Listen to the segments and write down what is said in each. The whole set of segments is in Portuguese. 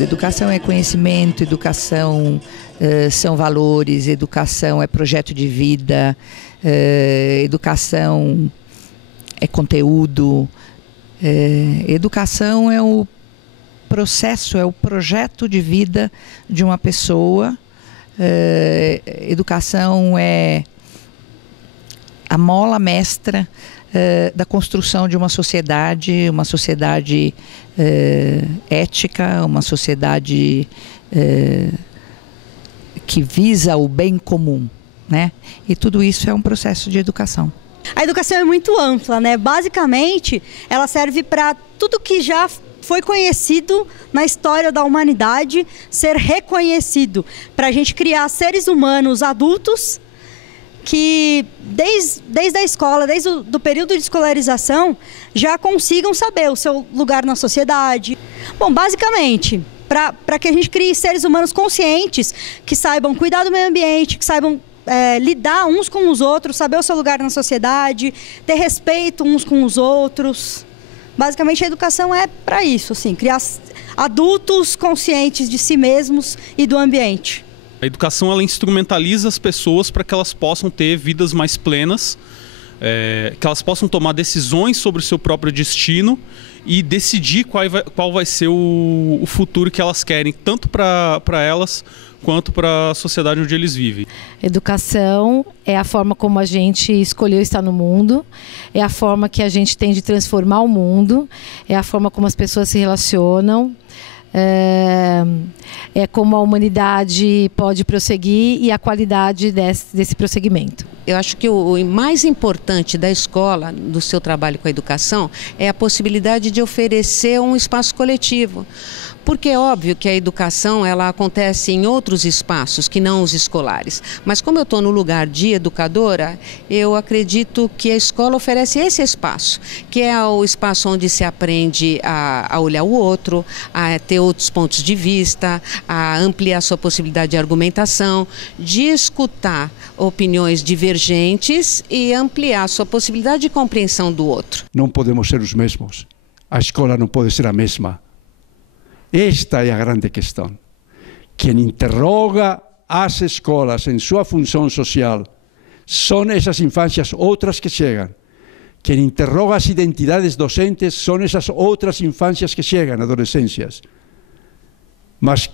Educação é conhecimento, educação são valores, educação é projeto de vida, educação é conteúdo, educação é o processo, é o projeto de vida de uma pessoa, educação é a mola mestra da construção de uma sociedade ética, uma sociedade que visa o bem comum, né? E tudo isso é um processo de educação. A educação é muito ampla, né? Basicamente, ela serve para tudo que já foi conhecido na história da humanidade ser reconhecido, para a gente criar seres humanos adultos que desde a escola, desde o período de escolarização, já consigam saber o seu lugar na sociedade. Bom, basicamente, para que a gente crie seres humanos conscientes, que saibam cuidar do meio ambiente, que saibam lidar uns com os outros, saber o seu lugar na sociedade, ter respeito uns com os outros. Basicamente, a educação é para isso, assim, criar adultos conscientes de si mesmos e do ambiente. A educação, ela instrumentaliza as pessoas para que elas possam ter vidas mais plenas, que elas possam tomar decisões sobre o seu próprio destino e decidir qual vai ser o futuro que elas querem, tanto para elas quanto para a sociedade onde eles vivem. Educação é a forma como a gente escolheu estar no mundo, é a forma que a gente tem de transformar o mundo, é a forma como as pessoas se relacionam, é como a humanidade pode prosseguir e a qualidade desse prosseguimento. Eu acho que o mais importante da escola, do seu trabalho com a educação, é a possibilidade de oferecer um espaço coletivo. Porque é óbvio que a educação ela acontece em outros espaços que não os escolares. Mas como eu estou no lugar de educadora, eu acredito que a escola oferece esse espaço, que é o espaço onde se aprende a olhar o outro, a ter outros pontos de vista, a ampliar sua possibilidade de argumentação, de escutar opiniões divergentes e ampliar sua possibilidade de compreensão do outro. Não podemos ser os mesmos. A escola não pode ser a mesma. Esta é a grande questão. Quem interroga as escolas em sua função social são essas infâncias outras que chegam. Quem interroga as identidades docentes são essas outras infâncias que chegam, adolescências. Mas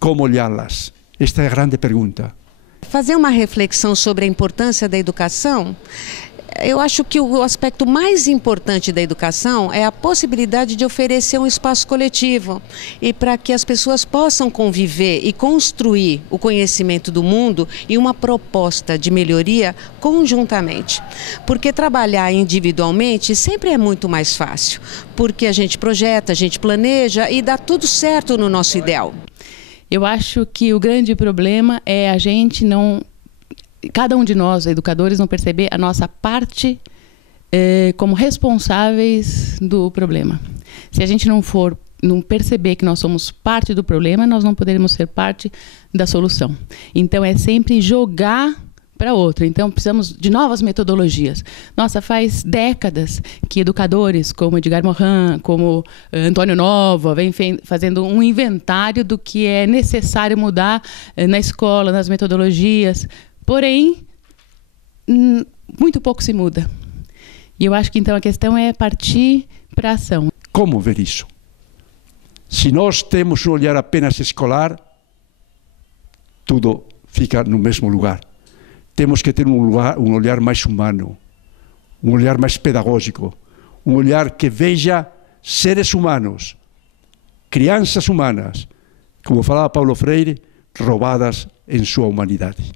como olhá-las? Esta é a grande pergunta. Fazer uma reflexão sobre a importância da educação Eu acho que o aspecto mais importante da educação é a possibilidade de oferecer um espaço coletivo e para que as pessoas possam conviver e construir o conhecimento do mundo e uma proposta de melhoria conjuntamente. Porque trabalhar individualmente sempre é muito mais fácil, porque a gente projeta, a gente planeja e dá tudo certo no nosso ideal. Eu acho que o grande problema é a gente não... Cada um de nós, educadores, não perceber a nossa parte como responsáveis do problema. Se a gente não perceber que nós somos parte do problema, nós não poderemos ser parte da solução. Então, é sempre jogar para outro. Então, precisamos de novas metodologias. Nossa, faz décadas que educadores como Edgar Morin, como Antônio Nova, vem fazendo um inventário do que é necessário mudar na escola, nas metodologias. Porém, muito pouco se muda. E eu acho que então a questão é partir para a ação. Como ver isso? Se nós temos um olhar apenas escolar, tudo fica no mesmo lugar. Temos que ter um olhar mais humano, um olhar mais pedagógico, um olhar que veja seres humanos, crianças humanas, como falava Paulo Freire, roubadas em sua humanidade.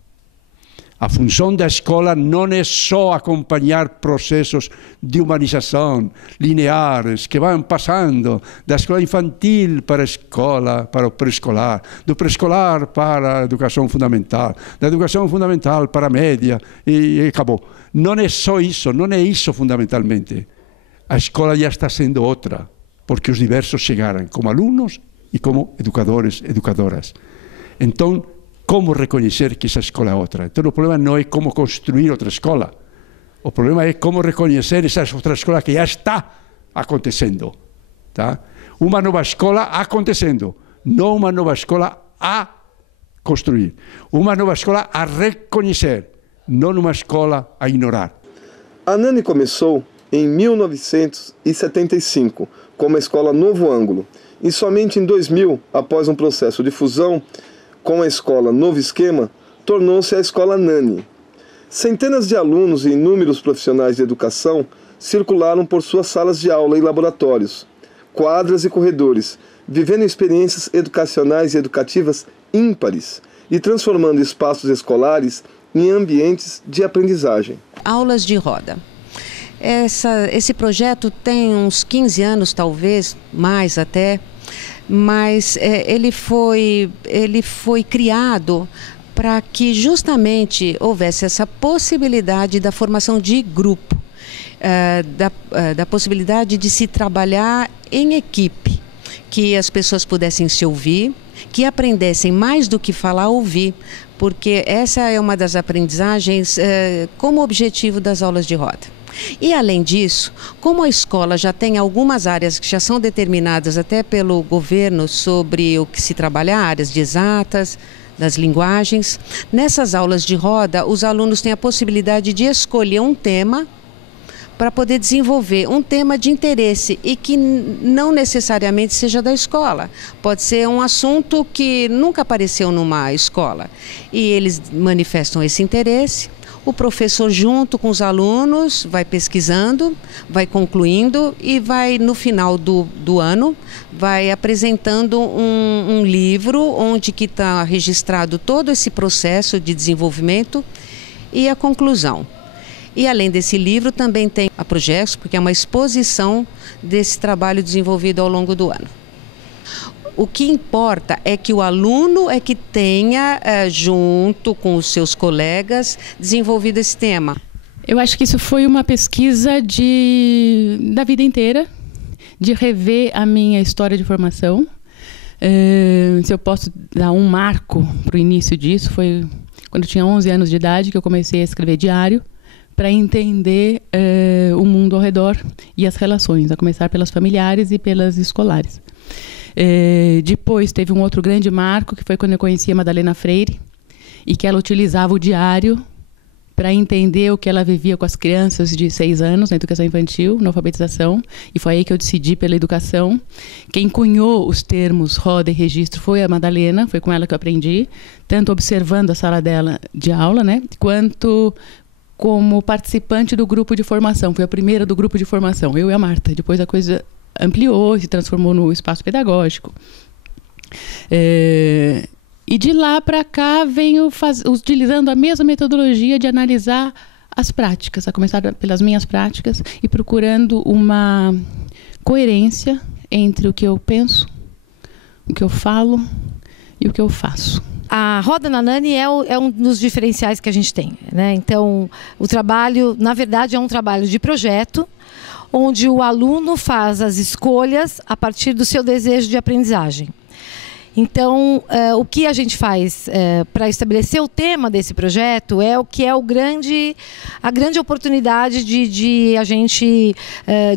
A função da escola não é só acompanhar processos de humanização lineares que vão passando da escola infantil para a escola, para o pré-escolar, do pré-escolar para a educação fundamental, da educação fundamental para a média e acabou. Não é só isso, não é isso fundamentalmente. A escola já está sendo outra, porque os diversos chegaram como alunos e como educadores, educadoras. Então, como reconhecer que essa escola é outra? Então, o problema não é como construir outra escola. O problema é como reconhecer essa outra escola que já está acontecendo. Tá? Uma nova escola acontecendo, não uma nova escola a construir. Uma nova escola a reconhecer, não uma escola a ignorar. A NANI começou em 1975, como a Escola Novo Ângulo, e somente em 2000, após um processo de fusão com a Escola Novo Esquema, tornou-se a Escola NANI. Centenas de alunos e inúmeros profissionais de educação circularam por suas salas de aula e laboratórios, quadras e corredores, vivendo experiências educacionais e educativas ímpares e transformando espaços escolares em ambientes de aprendizagem. Aulas de roda. Esse projeto tem uns 15 anos, talvez, mais até, mas ele foi criado para que justamente houvesse essa possibilidade da formação de grupo, da possibilidade de se trabalhar em equipe, que as pessoas pudessem se ouvir, que aprendessem mais do que falar, ouvir, porque essa é uma das aprendizagens como objetivo das aulas de roda. E, além disso, como a escola já tem algumas áreas que já são determinadas até pelo governo sobre o que se trabalhar, áreas de exatas, das linguagens, nessas aulas de roda, os alunos têm a possibilidade de escolher um tema para poder desenvolver um tema de interesse e que não necessariamente seja da escola. Pode ser um assunto que nunca apareceu numa escola. E eles manifestam esse interesse. O professor, junto com os alunos, vai pesquisando, vai concluindo e vai, no final do ano, vai apresentando um livro onde que está registrado todo esse processo de desenvolvimento e a conclusão. E, além desse livro, também tem a Projetos, porque é uma exposição desse trabalho desenvolvido ao longo do ano. O que importa é que o aluno é que tenha, junto com os seus colegas, desenvolvido esse tema. Eu acho que isso foi uma pesquisa da vida inteira, de rever a minha história de formação. Se eu posso dar um marco para o início disso, foi quando eu tinha 11 anos de idade que eu comecei a escrever diário para entender o mundo ao redor e as relações, a começar pelas familiares e pelas escolares. Depois teve um outro grande marco, que foi quando eu conheci a Madalena Freire, e que ela utilizava o diário para entender o que ela vivia com as crianças de 6 anos na educação infantil, na alfabetização, e foi aí que eu decidi pela educação. Quem cunhou os termos roda e registro foi a Madalena, foi com ela que eu aprendi, tanto observando a sala dela de aula, né, quanto como participante do grupo de formação. Fui a primeira do grupo de formação, eu e a Marta. Depois a coisa ampliou, se transformou no espaço pedagógico. E de lá para cá venho utilizando a mesma metodologia de analisar as práticas, a começar pelas minhas práticas e procurando uma coerência entre o que eu penso, o que eu falo e o que eu faço. A Roda na Nani é um dos diferenciais que a gente tem, né? Então, o trabalho, na verdade, é um trabalho de projeto, onde o aluno faz as escolhas a partir do seu desejo de aprendizagem. Então, o que a gente faz para estabelecer o tema desse projeto é o que é a grande oportunidade de a gente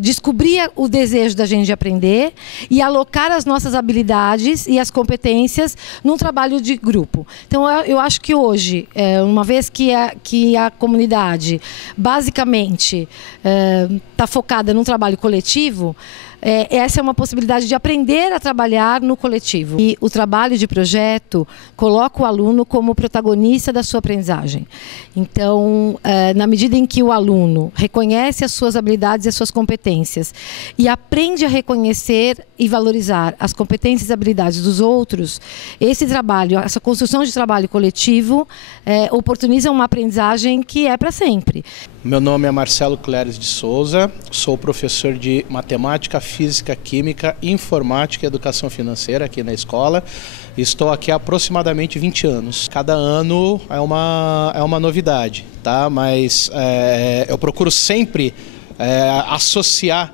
descobrir o desejo da gente de aprender e alocar as nossas habilidades e as competências num trabalho de grupo. Então, eu acho que hoje, uma vez que a comunidade basicamente está focada num trabalho coletivo, essa é uma possibilidade de aprender a trabalhar no coletivo. E o trabalho de projeto coloca o aluno como protagonista da sua aprendizagem. Então, na medida em que o aluno reconhece as suas habilidades e as suas competências e aprende a reconhecer e valorizar as competências e habilidades dos outros, esse trabalho, essa construção de trabalho coletivo oportuniza uma aprendizagem que é para sempre. Meu nome é Marcelo Cléris de Souza, sou professor de Matemática, Física, Química, Informática e Educação Financeira aqui na escola. Estou aqui há aproximadamente 20 anos. Cada ano é uma novidade, tá? Mas eu procuro sempre associar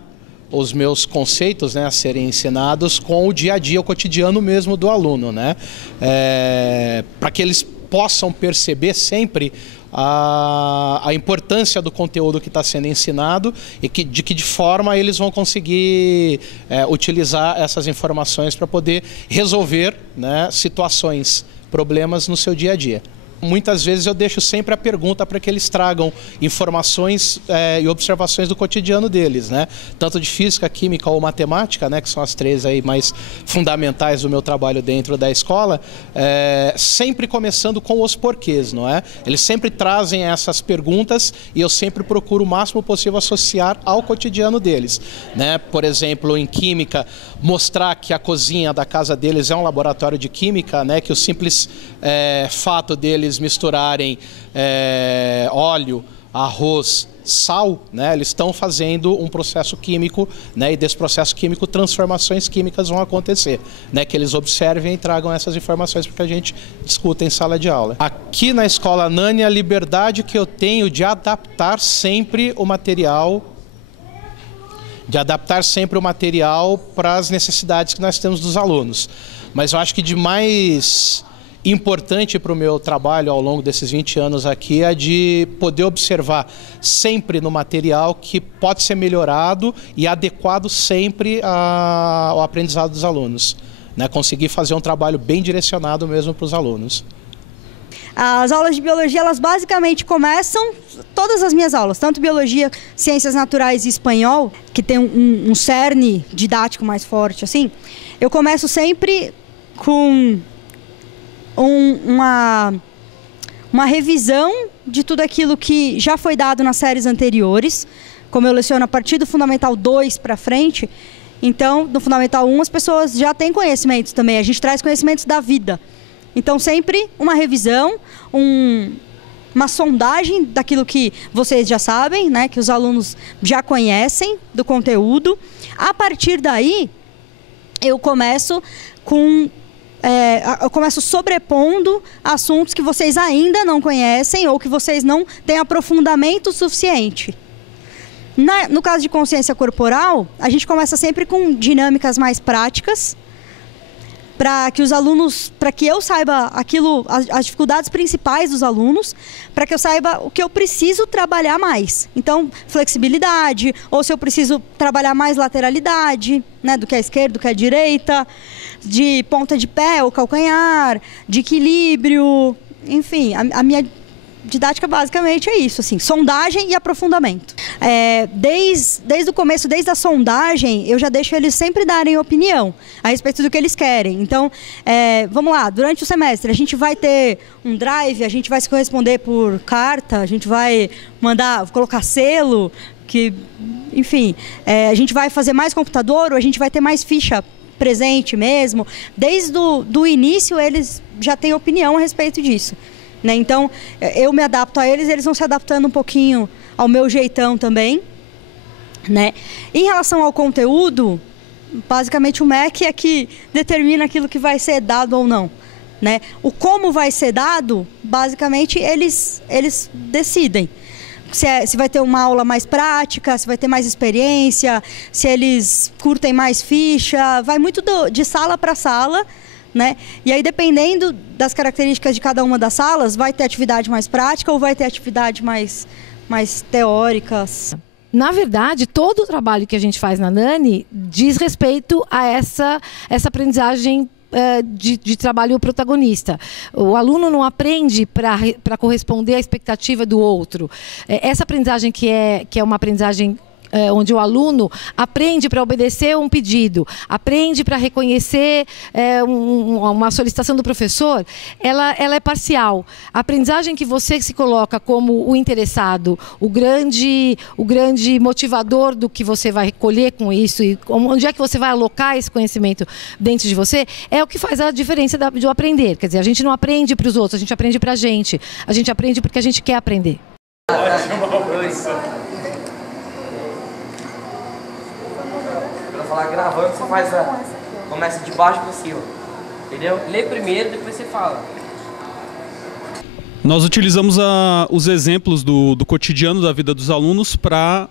os meus conceitos, né, a serem ensinados com o dia a dia, o cotidiano mesmo do aluno, né? Para que eles possam perceber sempre a importância do conteúdo que está sendo ensinado e de que forma eles vão conseguir utilizar essas informações para poder resolver, né, situações, problemas no seu dia a dia. Muitas vezes eu deixo sempre a pergunta para que eles tragam informações e observações do cotidiano deles, né? Tanto de física, química ou matemática, né? Que são as três aí mais fundamentais do meu trabalho dentro da escola, sempre começando com os porquês, não é? Eles sempre trazem essas perguntas e eu sempre procuro o máximo possível associar ao cotidiano deles, né? Por exemplo, em química, mostrar que a cozinha da casa deles é um laboratório de química, né? Que o simples fato deles misturarem óleo, arroz, sal, né, eles estão fazendo um processo químico, né, e desse processo químico transformações químicas vão acontecer, né, que eles observem e tragam essas informações para que a gente discuta em sala de aula. Aqui na Escola Nani, a liberdade que eu tenho de adaptar sempre o material para as necessidades que nós temos dos alunos. Mas eu acho que de mais importante para o meu trabalho ao longo desses 20 anos aqui é de poder observar sempre no material que pode ser melhorado e adequado sempre ao aprendizado dos alunos, né? Conseguir fazer um trabalho bem direcionado mesmo para os alunos. As aulas de biologia, elas basicamente começam, todas as minhas aulas, tanto biologia, ciências naturais e espanhol, que tem um cerne didático mais forte, assim, eu começo sempre com uma revisão de tudo aquilo que já foi dado nas séries anteriores. Como eu leciono a partir do Fundamental 2 para frente, então no Fundamental 1 as pessoas já têm conhecimentos também, a gente traz conhecimentos da vida. Então sempre uma revisão, uma sondagem daquilo que vocês já sabem, né, que os alunos já conhecem do conteúdo. A partir daí, eu começo sobrepondo assuntos que vocês ainda não conhecem ou que vocês não têm aprofundamento suficiente. No caso de consciência corporal, a gente começa sempre com dinâmicas mais práticas, para que eu saiba as dificuldades principais dos alunos, para que eu saiba o que eu preciso trabalhar mais. Então, flexibilidade, ou se eu preciso trabalhar mais lateralidade, né, do que a esquerda, do que a direita, de ponta de pé ou calcanhar, de equilíbrio, enfim, didática basicamente é isso, assim, sondagem e aprofundamento. Desde o começo, desde a sondagem, eu já deixo eles sempre darem opinião a respeito do que eles querem. Então, vamos lá, durante o semestre a gente vai ter um drive, a gente vai se corresponder por carta, a gente vai colocar selo, enfim, a gente vai fazer mais computador ou a gente vai ter mais ficha presente mesmo. Desde o início eles já têm opinião a respeito disso. Né? Então, eu me adapto a eles, eles vão se adaptando um pouquinho ao meu jeitão também. Né? Em relação ao conteúdo, basicamente o MEC é que determina aquilo que vai ser dado ou não. Né? O como vai ser dado, basicamente eles decidem. Se vai ter uma aula mais prática, se vai ter mais experiência, se eles curtem mais ficha, vai muito de sala para sala. Né? E aí, dependendo das características de cada uma das salas, vai ter atividade mais prática ou vai ter atividade mais teóricas. Na verdade, todo o trabalho que a gente faz na Nani diz respeito a essa aprendizagem de trabalho protagonista. O aluno não aprende para corresponder à expectativa do outro. Essa aprendizagem que é uma aprendizagem onde o aluno aprende para obedecer um pedido, aprende para reconhecer uma solicitação do professor, ela é parcial. A aprendizagem que você se coloca como o interessado, o grande motivador do que você vai colher com isso e onde é que você vai alocar esse conhecimento dentro de você, é o que faz a diferença do aprender. Quer dizer, a gente não aprende para os outros, a gente aprende para a gente aprende porque a gente quer aprender. Falar gravando, você começa de baixo para cima, entendeu? Lê primeiro, depois você fala. Nós utilizamos os exemplos do cotidiano da vida dos alunos para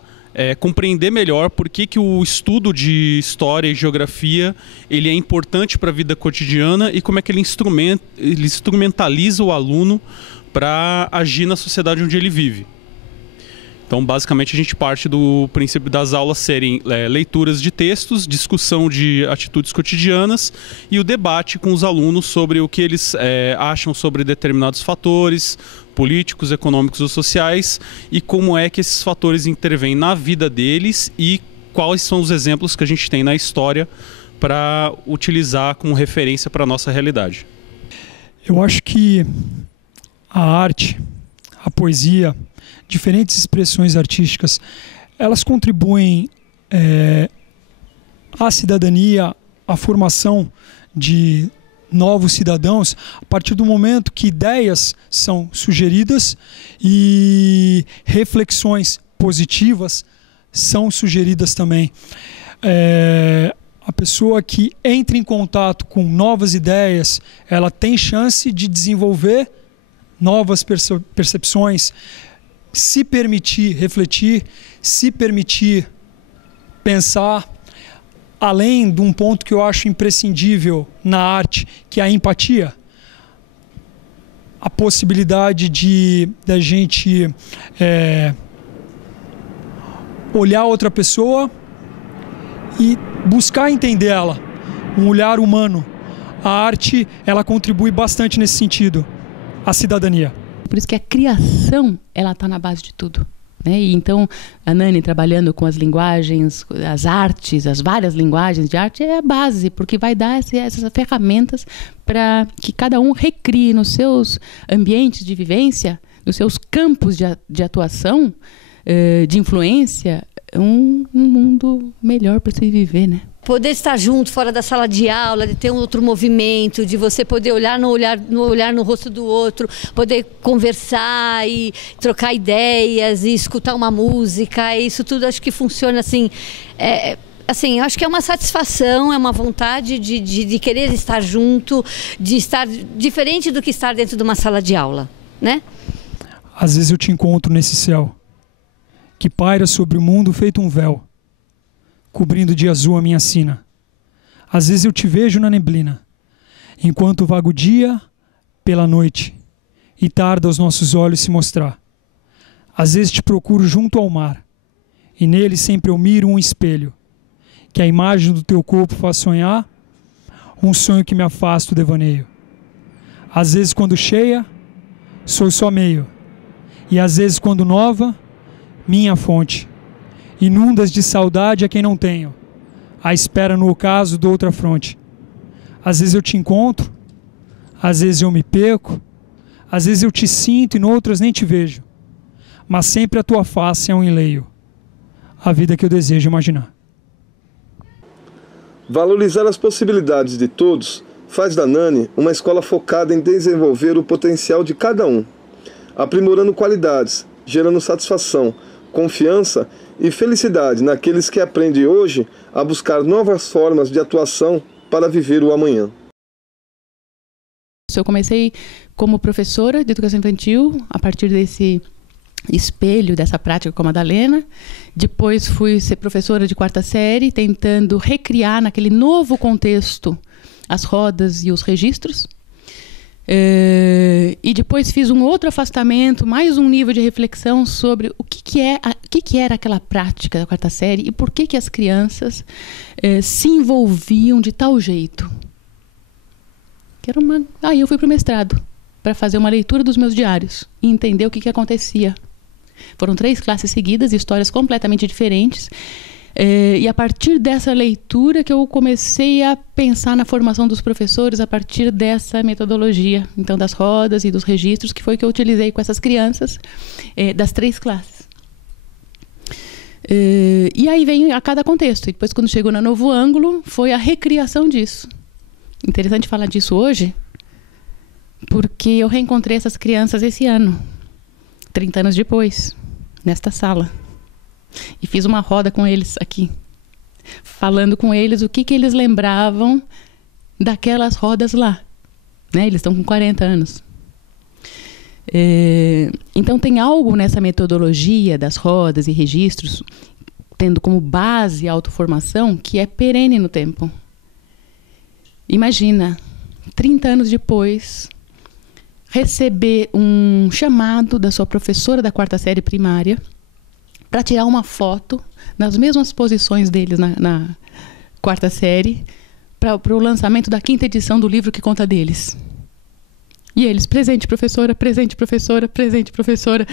compreender melhor por que o estudo de história e geografia ele é importante para a vida cotidiana e como é que ele instrumentaliza o aluno para agir na sociedade onde ele vive. Então, basicamente, a gente parte do princípio das aulas serem leituras de textos, discussão de atitudes cotidianas e o debate com os alunos sobre o que eles acham sobre determinados fatores políticos, econômicos ou sociais e como é que esses fatores intervêm na vida deles e quais são os exemplos que a gente tem na história para utilizar como referência para a nossa realidade. Eu acho que a arte, a poesia, diferentes expressões artísticas, elas contribuem à cidadania, à formação de novos cidadãos, a partir do momento que ideias são sugeridas e reflexões positivas são sugeridas também. A pessoa que entra em contato com novas ideias, ela tem chance de desenvolver novas percepções, se permitir refletir, se permitir pensar, além de um ponto que eu acho imprescindível na arte, que é a empatia. A possibilidade da gente olhar outra pessoa e buscar entender ela, um olhar humano. A arte, ela contribui bastante nesse sentido, a cidadania. Por isso que a criação, ela está na base de tudo. Né? E então, a Nani trabalhando com as linguagens, as artes, as várias linguagens de arte, é a base, porque vai dar essas ferramentas para que cada um recrie nos seus ambientes de vivência, nos seus campos de atuação, de influência, um mundo melhor para se viver, né? Poder estar junto, fora da sala de aula, de ter um outro movimento, de você poder olhar no rosto do outro, poder conversar e trocar ideias e escutar uma música, isso tudo acho que funciona assim. Assim, acho que é uma satisfação, é uma vontade de querer estar junto, de estar diferente do que estar dentro de uma sala de aula, né? Às vezes eu te encontro nesse céu que paira sobre o mundo feito um véu, cobrindo de azul a minha sina. Às vezes eu te vejo na neblina, enquanto vago o dia pela noite e tarda aos nossos olhos se mostrar. Às vezes te procuro junto ao mar, e nele sempre eu miro um espelho, que a imagem do teu corpo faz sonhar, um sonho que me afasta do devaneio. Às vezes quando cheia, sou só meio, E às vezes, quando nova, minha fonte. Inundas de saudade a quem não tenho, à espera no ocaso do outra fronte. Às vezes eu te encontro, às vezes eu me perco, às vezes eu te sinto e noutras nem te vejo. Mas sempre a tua face é um enleio, a vida que eu desejo imaginar. Valorizar as possibilidades de todos faz da Nani uma escola focada em desenvolver o potencial de cada um, aprimorando qualidades, gerando satisfação, confiança e felicidade naqueles que aprendem hoje a buscar novas formas de atuação para viver o amanhã. Eu comecei como professora de educação infantil, a partir desse espelho, dessa prática com a Madalena. Depois fui ser professora de 4ª série, tentando recriar naquele novo contexto as rodas e os registros. E depois fiz um outro afastamento, mais um nível de reflexão sobre o que era aquela prática da 4ª série e por que as crianças se envolviam de tal jeito. Aí eu fui para o mestrado para fazer uma leitura dos meus diários e entender o que acontecia. Foram 3 classes seguidas, histórias completamente diferentes. E a partir dessa leitura que eu comecei a pensar na formação dos professores a partir dessa metodologia, então das rodas e dos registros, que foi que eu utilizei com essas crianças das 3 classes. E aí vem a cada contexto. E depois, quando chegou no Novo Ângulo, foi a recriação disso. Interessante falar disso hoje, porque eu reencontrei essas crianças esse ano, 30 anos depois, nesta sala. E fiz uma roda com eles aqui, falando com eles o que eles lembravam daquelas rodas lá. Né? Eles estão com 40 anos. Então tem algo nessa metodologia das rodas e registros, tendo como base a autoformação, que é perene no tempo. Imagina, 30 anos depois, receber um chamado da sua professora da 4ª série primária para tirar uma foto nas mesmas posições deles na 4ª série para o lançamento da 5ª edição do livro que conta deles. E eles, presente professora, presente professora, presente professora.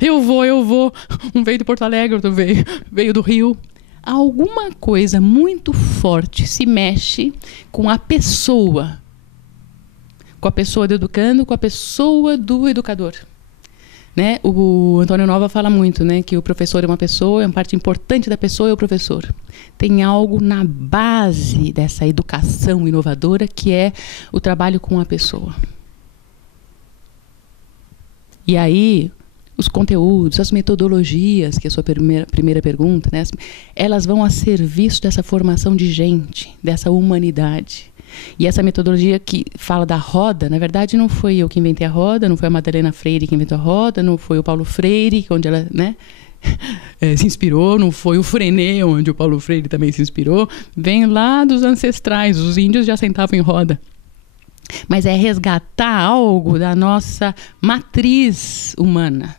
Eu vou. Um veio de Porto Alegre, outro veio do Rio. Alguma coisa muito forte se mexe com a pessoa do educando, com a pessoa do educador. Né? O Antônio Nova fala muito, né, que o professor é uma pessoa, uma parte importante da pessoa é o professor. Tem algo na base dessa educação inovadora que é o trabalho com a pessoa. E aí, os conteúdos, as metodologias, que é a sua primeira pergunta, né, elas vão a serviço dessa formação de gente, dessa humanidade. E essa metodologia que fala da roda, na verdade não foi eu que inventei a roda, não foi a Madalena Freire que inventou a roda, não foi o Paulo Freire, onde ela, né, se inspirou, não foi o Freinet, onde o Paulo Freire também se inspirou. Vem lá dos ancestrais, os índios já sentavam em roda. Mas é resgatar algo da nossa matriz humana.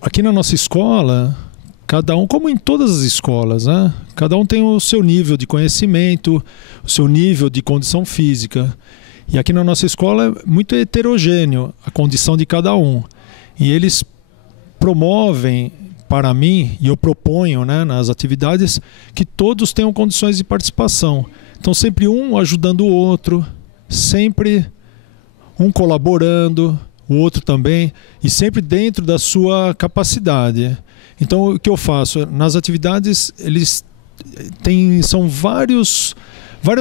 Aqui na nossa escola, cada um, como em todas as escolas, né? Cada um tem o seu nível de conhecimento, o seu nível de condição física. E aqui na nossa escola é muito heterogêneo a condição de cada um. E eles promovem para mim, e eu proponho, né, nas atividades, que todos tenham condições de participação. Então sempre um ajudando o outro, sempre um colaborando, o outro também, e sempre dentro da sua capacidade. Então o que eu faço? Nas atividades, são várias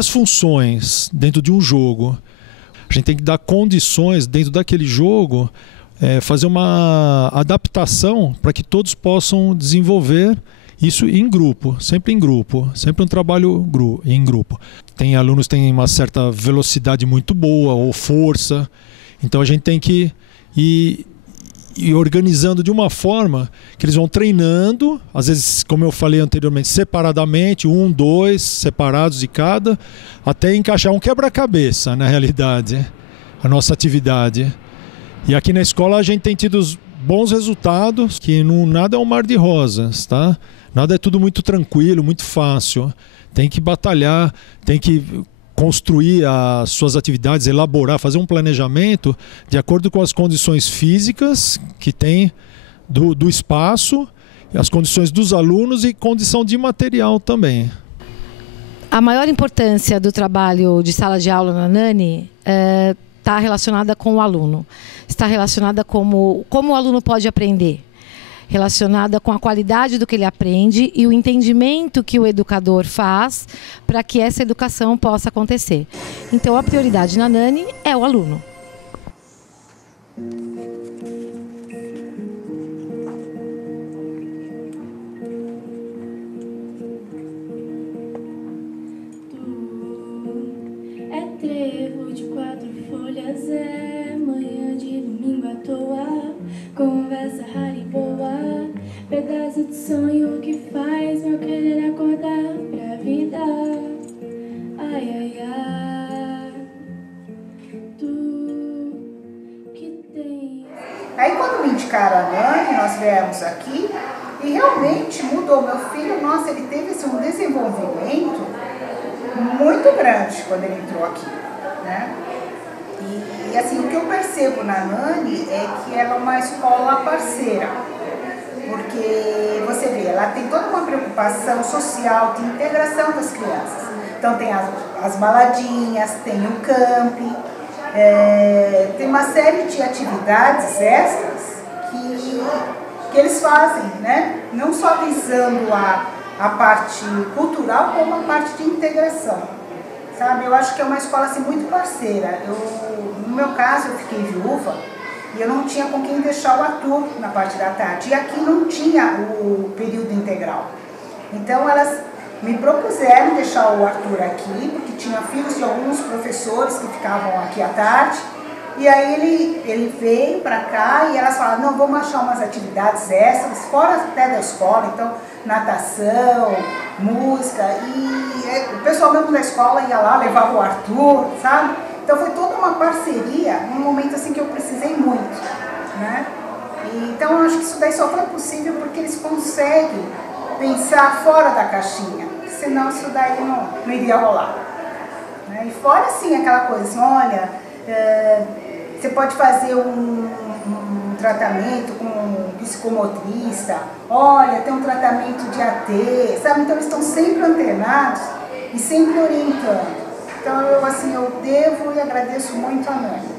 funções dentro de um jogo. A gente tem que dar condições dentro daquele jogo, fazer uma adaptação para que todos possam desenvolver isso em grupo, sempre um trabalho em grupo. Tem alunos que têm uma certa velocidade muito boa ou força, então a gente tem que ir organizando de uma forma que eles vão treinando, às vezes, como eu falei anteriormente, separadamente, 1, 2, separados de cada, até encaixar um quebra-cabeça, na realidade, a nossa atividade. E aqui na escola a gente tem tido bons resultados, que nada é um mar de rosas, tá? Nada é tudo muito tranquilo, muito fácil. Tem que batalhar, tem que construir as suas atividades, elaborar, fazer um planejamento de acordo com as condições físicas que tem do espaço, as condições dos alunos e condição de material também. A maior importância do trabalho de sala de aula na Nani está relacionada com o aluno. Está relacionada como o aluno pode aprender. Relacionada com a qualidade do que ele aprende e o entendimento que o educador faz para que essa educação possa acontecer. Então, a prioridade na Nani é o aluno. É trevo de 4 folhas, é manhã de domingo à toa, conversa rara e boa, pedaço de sonho que faz meu querer acordar pra vida. Ai, ai, ai, tu que tem. Aí quando me indicaram a Nani, nós viemos aqui e realmente mudou. Meu filho, nossa, ele teve assim, um desenvolvimento muito grande quando ele entrou aqui, né? E assim, o que eu percebo na Nani é que ela é uma escola parceira, porque você vê, ela tem toda uma preocupação social de integração das crianças. Então tem as baladinhas, tem o camping, tem uma série de atividades extras que eles fazem, né? Não só visando a parte cultural, como a parte de integração, sabe? Eu acho que é uma escola assim, muito parceira. No meu caso, eu fiquei viúva e eu não tinha com quem deixar o Arthur na parte da tarde. E aqui não tinha o período integral. Então, elas me propuseram deixar o Arthur aqui, porque tinha filhos de alguns professores que ficavam aqui à tarde. E aí ele veio para cá e elas falaram, não, vamos achar umas atividades extras, fora até da escola, então natação, música, e o pessoal mesmo da escola ia lá, levava o Arthur, sabe? Então foi toda uma parceria, num momento assim que eu precisei muito, né? Então eu acho que isso daí só foi possível porque eles conseguem pensar fora da caixinha, senão isso daí não iria rolar. Né? E fora assim, aquela coisa assim, olha, você pode fazer um tratamento com um psicomotrista, olha, tem um tratamento de AT, sabe? Então eles estão sempre antenados e sempre orientando. Então eu devo e agradeço muito a Nani.